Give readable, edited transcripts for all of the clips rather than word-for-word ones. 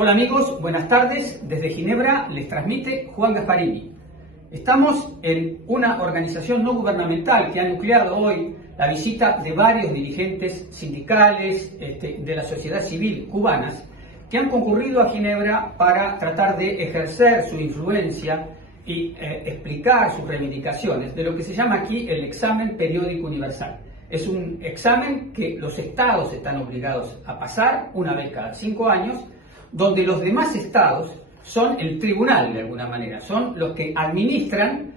Hola amigos, buenas tardes. Desde Ginebra les transmite Juan Gasparini. Estamos en una organización no gubernamental que ha nucleado hoy la visita de varios dirigentes sindicales de la sociedad civil cubanas que han concurrido a Ginebra para tratar de ejercer su influencia y explicar sus reivindicaciones de lo que se llama aquí el examen periódico universal. Es un examen que los estados están obligados a pasar una vez cada 5 años, donde los demás estados son el tribunal de alguna manera, son los que administran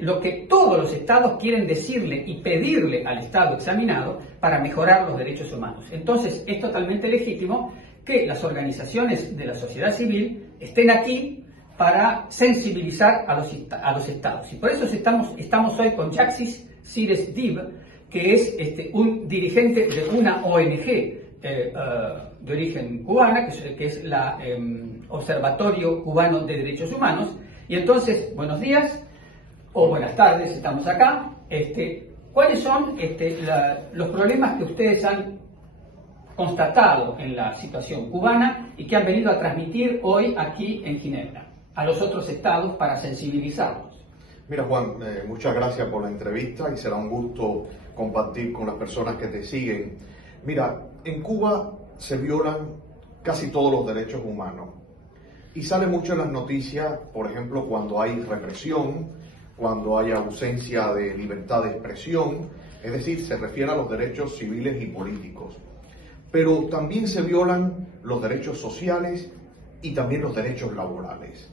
lo que todos los estados quieren decirle y pedirle al estado examinado para mejorar los derechos humanos. Entonces es totalmente legítimo que las organizaciones de la sociedad civil estén aquí para sensibilizar a los estados. Y por eso estamos hoy con Jaxis Cires Dib, que es un dirigente de una ONG de origen cubana, que es la Observatorio Cubano de Derechos Humanos. Y entonces, buenos días o buenas tardes, estamos acá. ¿Cuáles son los problemas que ustedes han constatado en la situación cubana y que han venido a transmitir hoy aquí en Ginebra a los otros estados para sensibilizarlos? Mira, Juan, muchas gracias por la entrevista y será un gusto compartir con las personas que te siguen. Mira, en Cuba se violan casi todos los derechos humanos y sale mucho en las noticias, por ejemplo, cuando hay represión, cuando hay ausencia de libertad de expresión, es decir, se refiere a los derechos civiles y políticos. Pero también se violan los derechos sociales y también los derechos laborales.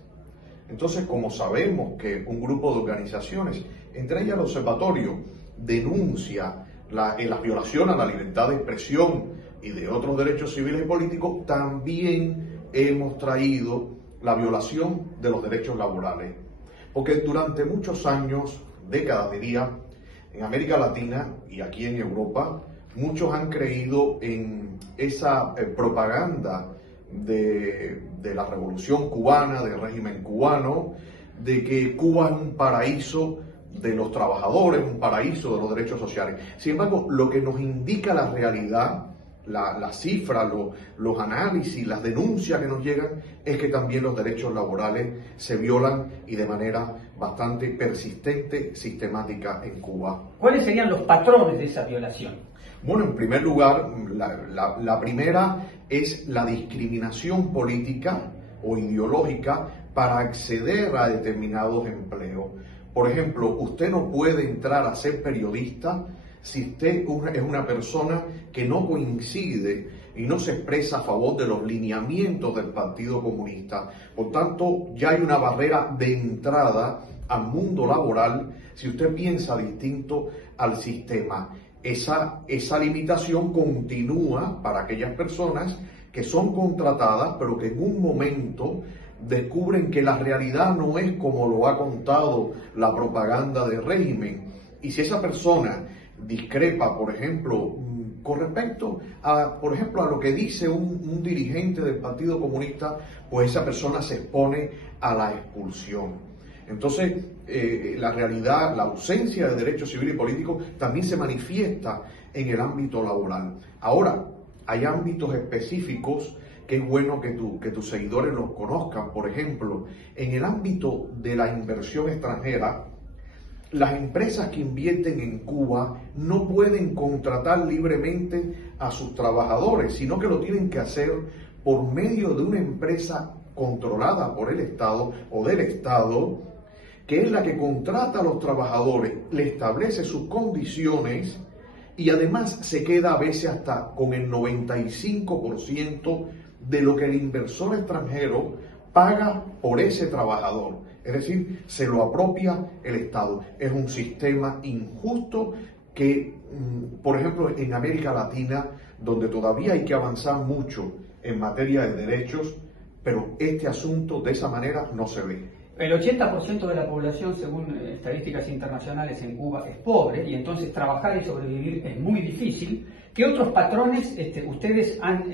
Entonces, como sabemos que un grupo de organizaciones, entre ellas el Observatorio, denuncia la violación a la libertad de expresión y de otros derechos civiles y políticos, también hemos traído la violación de los derechos laborales. Porque durante muchos años, décadas diría, en América Latina y aquí en Europa, muchos han creído en esa propaganda de la revolución cubana, del régimen cubano, de que Cuba es un paraíso de los trabajadores, un paraíso de los derechos sociales. Sin embargo, lo que nos indica la realidad, las cifras, los análisis, las denuncias que nos llegan, es que también los derechos laborales se violan y de manera bastante persistente, sistemática en Cuba. ¿Cuáles serían los patrones de esa violación? Bueno, en primer lugar, la primera es la discriminación política o ideológica para acceder a determinados empleos. Por ejemplo, usted no puede entrar a ser periodista si usted es una persona que no coincide y no se expresa a favor de los lineamientos del Partido Comunista. Por tanto, ya hay una barrera de entrada al mundo laboral si usted piensa distinto al sistema. Esa limitación continúa para aquellas personas que son contratadas, pero que en un momento descubren que la realidad no es como lo ha contado la propaganda del régimen. Y si esa persona discrepa, por ejemplo, con respecto a, por ejemplo, a lo que dice un dirigente del Partido Comunista, pues esa persona se expone a la expulsión. Entonces, la realidad, la ausencia de derechos civiles y políticos también se manifiesta en el ámbito laboral. Ahora, hay ámbitos específicos que es bueno que tus seguidores los conozcan. Por ejemplo, en el ámbito de la inversión extranjera, las empresas que invierten en Cuba no pueden contratar libremente a sus trabajadores, sino que lo tienen que hacer por medio de una empresa controlada por el Estado o del Estado, que es la que contrata a los trabajadores, le establece sus condiciones y además se queda a veces hasta con el 95% de lo que el inversor extranjero paga por ese trabajador. Es decir, se lo apropia el Estado. Es un sistema injusto que, por ejemplo, en América Latina, donde todavía hay que avanzar mucho en materia de derechos, pero este asunto de esa manera no se ve. El 80% de la población, según estadísticas internacionales en Cuba, es pobre y entonces trabajar y sobrevivir es muy difícil. ¿Qué otros patrones ustedes han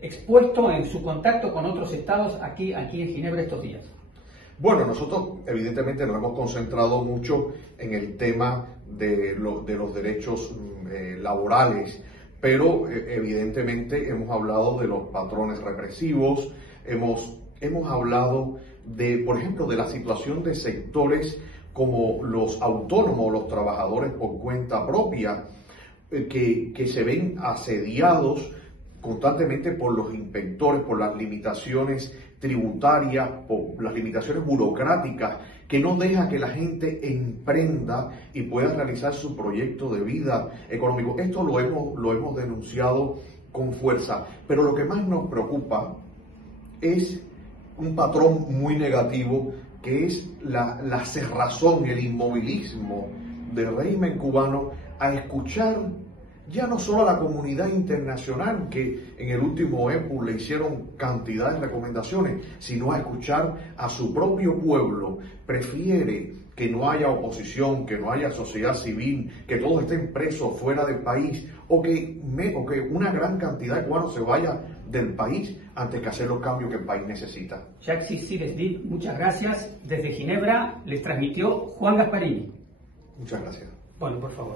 expuesto en su contacto con otros estados aquí en Ginebra estos días? Bueno, nosotros evidentemente nos hemos concentrado mucho en el tema de los derechos laborales, pero evidentemente hemos hablado de los patrones represivos, hemos hablado de, por ejemplo, de la situación de sectores como los autónomos, los trabajadores por cuenta propia, que se ven asediados constantemente por los inspectores, por las limitaciones tributarias, por las limitaciones burocráticas, que no deja que la gente emprenda y pueda realizar su proyecto de vida económico. Esto lo hemos denunciado con fuerza, pero lo que más nos preocupa es un patrón muy negativo, que es la cerrazón, el inmovilismo del régimen cubano a escuchar ya no solo a la comunidad internacional, que en el último EPU le hicieron cantidad de recomendaciones, sino a escuchar a su propio pueblo. Prefiere que no haya oposición, que no haya sociedad civil, que todos estén presos fuera del país, o que una gran cantidad de cubanos se vaya del país antes que hacer los cambios que el país necesita. Jacques Siresdit, muchas gracias. Desde Ginebra les transmitió Juan Gasparini. Muchas gracias. Bueno, por favor.